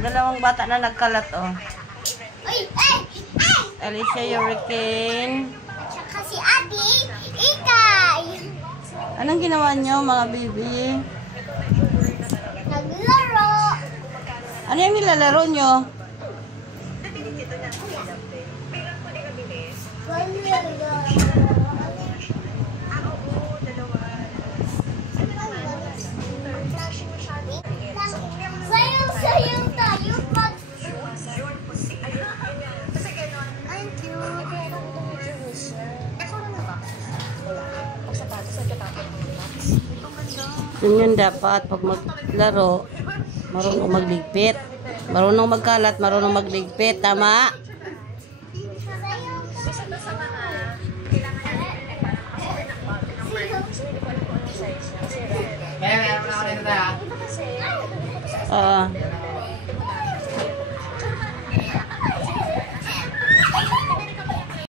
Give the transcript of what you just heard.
Dalawang bata na nagkalat, oh. Alicia Hurricane. Tsaka si Ate Ikay. Anong ginawa nyo, mga baby? Naglaro. Ano yung nilalaro nyo? Sayang tayo pag... Yun dapat pag maglaro, marunong magligpit. Marunong magkalat, marunong magligpit. Tama? Kaya meron na ako nito tayo. Oo.